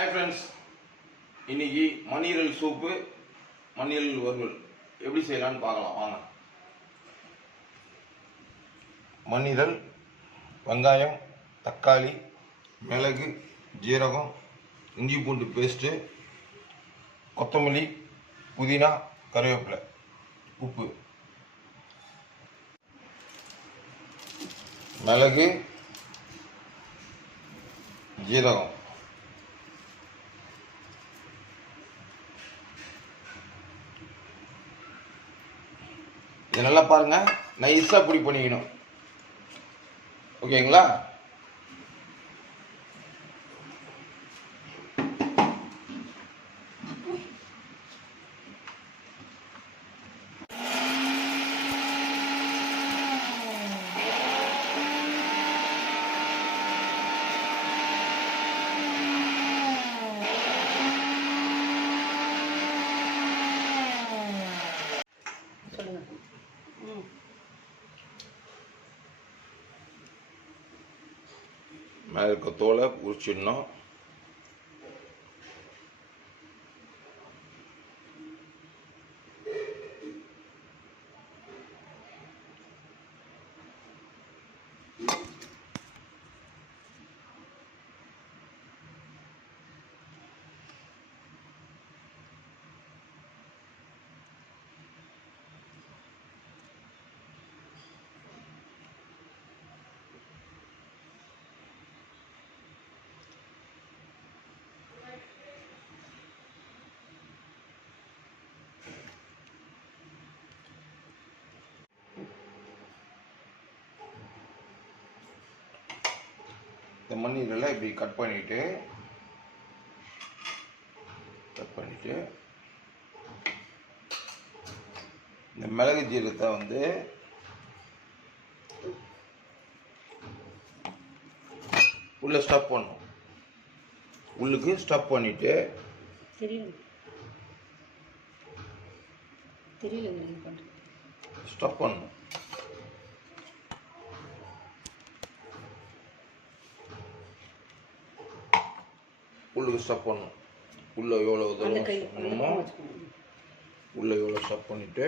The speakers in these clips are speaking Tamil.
ஹாய் ஃப்ரெண்ட்ஸ், இன்னைக்கு மண்ணீரல் சூப்பு, மண்ணீரல் வறுவல் எப்படி செய்யலான்னு பார்க்கலாம் வாங்க. மண்ணீரல், வெங்காயம், தக்காளி, மிளகு, ஜீரகம், இஞ்சி பூண்டு பேஸ்ட்டு, கொத்தமல்லி, புதினா, கருவேப்பிலை, உப்பு, மிளகு, ஜீரகம், இது நல்லா பாருங்க, நைஸாக பொடி பண்ணிக்கணும். ஓகேங்களா? மேலே இருக்க தோலை உரிச்சிடணும். இந்த மண்ணீரலை இப்படி கட் பண்ணிட்டு இந்த மிளகு ஜீரகத்தை வந்து உள்ள ஸ்டப் பண்ணணும். உள்ளுக்கு ஸ்டப் பண்ணிட்டு ஸ்டப் பண்ணணும். உள்ளுக்கு ஸ்டப் பண்ணணும். உள்ள எவ்வளோ தூரமோ உள்ள எவ்வளோ ஸ்டப் பண்ணிட்டு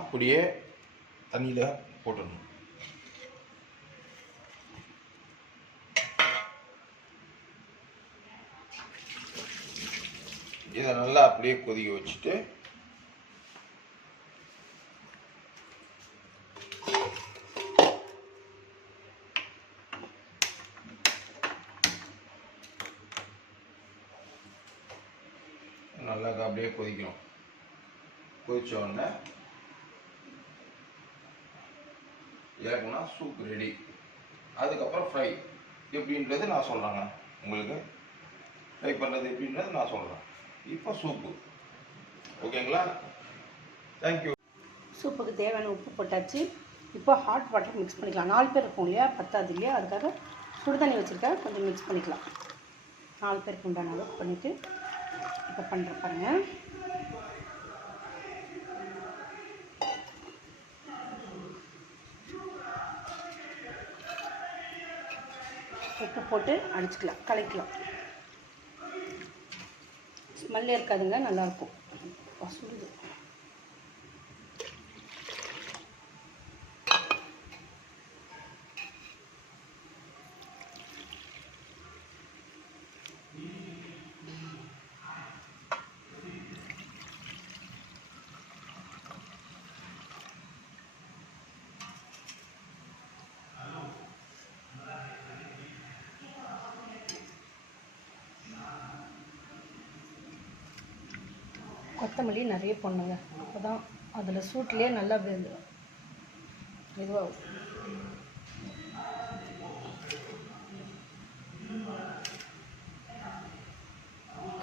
அப்படியே தண்ணியில் போட்டுடணும். இதை நல்லா அப்படியே கொதிக்க வச்சுட்டு நல்லா அப்படியே கொதிக்கணும். கொதிச்ச உடனே இறக்குனா சூப் ரெடி. அதுக்கப்புறம் ஃப்ரை எப்படின்றது நான் சொல்கிறேங்க. உங்களுக்கு ஃப்ரை பண்ணுறது எப்படின்றது நான் சொல்கிறேன். இப்போ சூப்பு. ஓகேங்களா? தேங்க்யூ. சூப்புக்கு தேவையான உப்பு போட்டாச்சு. இப்போ ஹாட் வாட்டர் மிக்ஸ் பண்ணிக்கலாம். 4 பேர் இருக்கும் இல்லையா, பத்தாது இல்லையா, அதுக்காக சுடு தண்ணி வச்சுருக்கேன், கொஞ்சம் மிக்ஸ் பண்ணிக்கலாம். 4 பேருக்கு உண்டான அளவு பண்ணிவிட்டு இப்போ பண்ணுற பாருங்க. உப்பு போட்டு அடிச்சுக்கலாம், கலக்கலாம். ஸ்மெல்லே இருக்காதுங்க, நல்லாயிருக்கும். சுடுது. கொத்தமல்லி நிறைய போடணுங்க, அப்போ தான் அதில் சூட்லேயே நல்லா இதுவாகும்.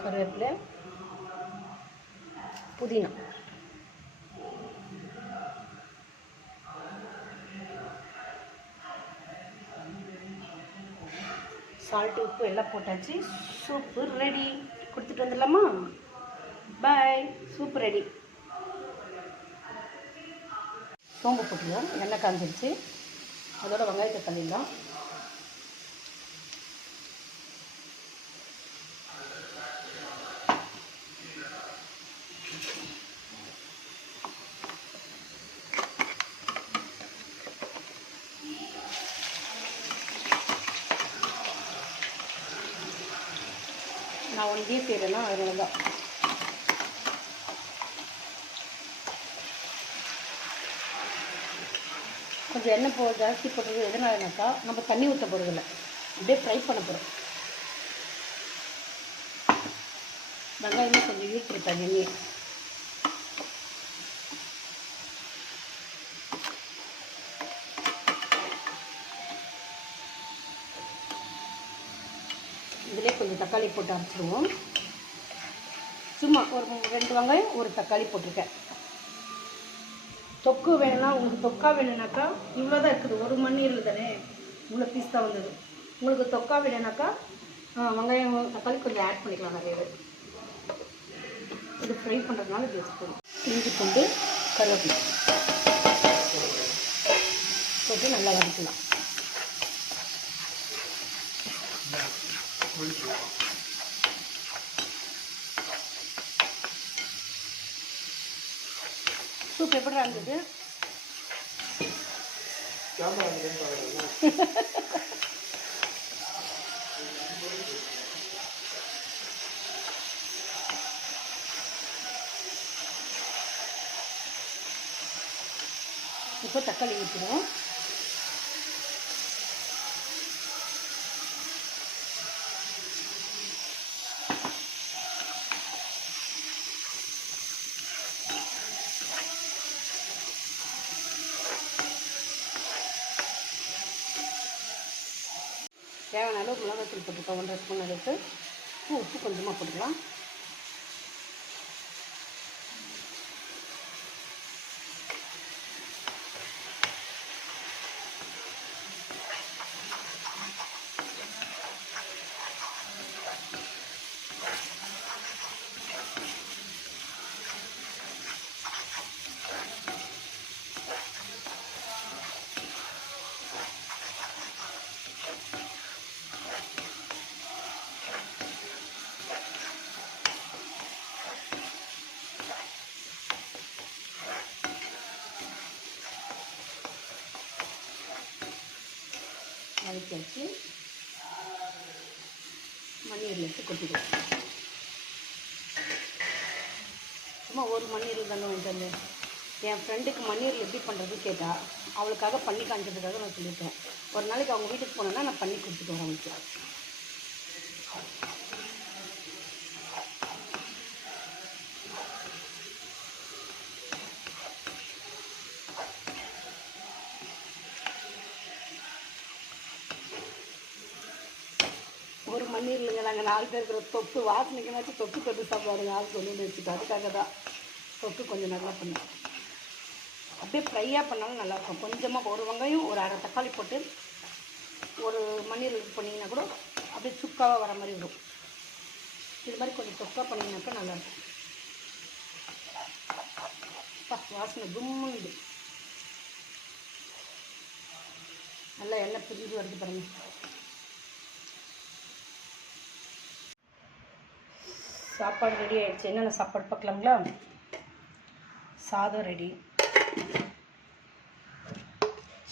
கருவேப்பிலை, புதினா, சால்ட்டு, உப்பு எல்லாம் போட்டாச்சு. Soup ready. சாப்பிட்டு வந்துடலாமா? பாய். Super ready. சோம்பு போட்டுக்கலாம். எண்ணெய் காஞ்சிடுச்சு. அதோட வெங்காயத்தை தள்ளிடலாம். நான் ஒன்றியே செய்கிறேன்னா அதனால தான். கொஞ்சம் எண்ணெய் ஜாஸ்தி போடுறது எதனாலனாக்கா நம்ம தண்ணி ஊற்ற போகிறதில்ல, அப்படியே ஃப்ரை பண்ண போகிறோம். வெங்காயமே கொஞ்சம் ஈர்த்திருப்பேன் எண்ணெய். இதிலே கொஞ்சம் தக்காளி போட்டு அரைச்சிடுவோம். சும்மா ஒரு 2 வெங்காயம் 1 தக்காளி போட்டிருக்கேன். தொக்கு வேணும்னா உங்களுக்கு தொக்கா வேணும்னாக்கா இவ்வளோ தான் இருக்குது. 1 மண்ணீரல் தானே, இவ்வளோ பீஸ் தான் வந்தது. உங்களுக்கு தொக்கா வேணும்னாக்கா வெங்காயம் தக்காளி கொஞ்சம் ஆட் பண்ணிக்கலாம் நிறையவே. இது ஃப்ரை பண்ணுறதுனால இது வச்சுக்கணும். இஞ்சி பூண்டு கருவேப்பிலை போட்டு நல்லா வதக்கலாம். சூப் எப்படி இருந்தது? இப்போ தக்காளி ஊற்றிடுவோம். தேவையான அளவு மிளகாத்தூள் போட்டுக்கலாம். 1.5 ஸ்பூன் அளவுக்கு. உப்பு கொஞ்சமாக போட்டுக்கலாம். வதக்கி வச்சு மண்ணீரில் எடுத்து கொட்டிடுவோம். சும்மா 1 மண்ணீரல் தானே வந்து என் ஃப்ரெண்டுக்கு மண்ணீரில் எப்படி பண்ணுறது கேட்டால் அவளுக்காக பண்ணி காமிச்சதுக்காக நான் சொல்லியிருக்கேன். ஒரு நாளைக்கு அவங்க வீட்டுக்கு போனேன்னா நான் பண்ணி கொடுத்துட்டு வரேன் அவளுக்கு. ஒரு மண்ணீரலுங்க. நாங்கள் 4 பேர் இருக்கிற தொக்கு வாசனைக்குனாச்சும் தொக்கு தொட்டு சாப்பிடுவாங்க. ஆள் சொல்லி வச்சுட்டு அதுக்காக தான் தொக்கு கொஞ்சம் நல்லா பண்ணுவோம். அப்படியே ஃப்ரையாக பண்ணாலும் நல்லாயிருக்கும். கொஞ்சமாக 1 வெங்காயம் 1/2 தக்காளி போட்டு ஒரு மண்ணீரல் பண்ணிங்கன்னா கூட அப்படியே சுக்காவாக வர மாதிரி வரும். இது மாதிரி கொஞ்சம் தொக்கா பண்ணிங்கனாக்கா நல்லாயிருக்கும். வாசனை கும்முண்டு நல்லா எண்ணெய் பிரிஞ்சு வருது பாருங்க. சாப்பாடு ரெடி ஆகிடுச்சு. என்னென்ன சாப்பாடு பார்க்கலாங்களா? சாதம் ரெடி.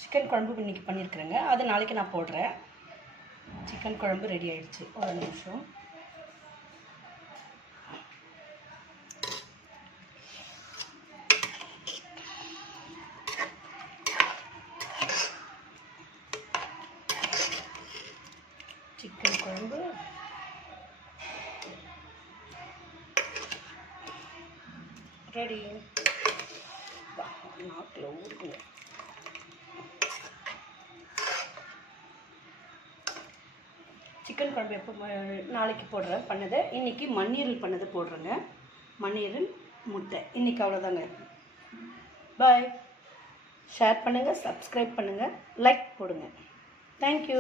சிக்கன் குழம்பு இன்றைக்கி பண்ணியிருக்கிறேங்க, அது நாளைக்கு நான் போடுறேன். சிக்கன் குழம்பு ரெடி ஆகிடுச்சு. ஒரு நிமிஷம். சிக்கன் குழம்பு ரெடி. நாக்கில் ஊறுக்குங்க. சிக்கன் குழம்பு எப்போ நாளைக்கு போடுறேன் பண்ணதை. இன்றைக்கி மண்ணீரல் பண்ணதை போடுறேங்க. மண்ணீரல் முட்டை. இன்றைக்கி அவ்வளோதாங்க. பாய். ஷேர் பண்ணுங்கள், சப்ஸ்கிரைப் பண்ணுங்கள், லைக் போடுங்க. தேங்க்யூ.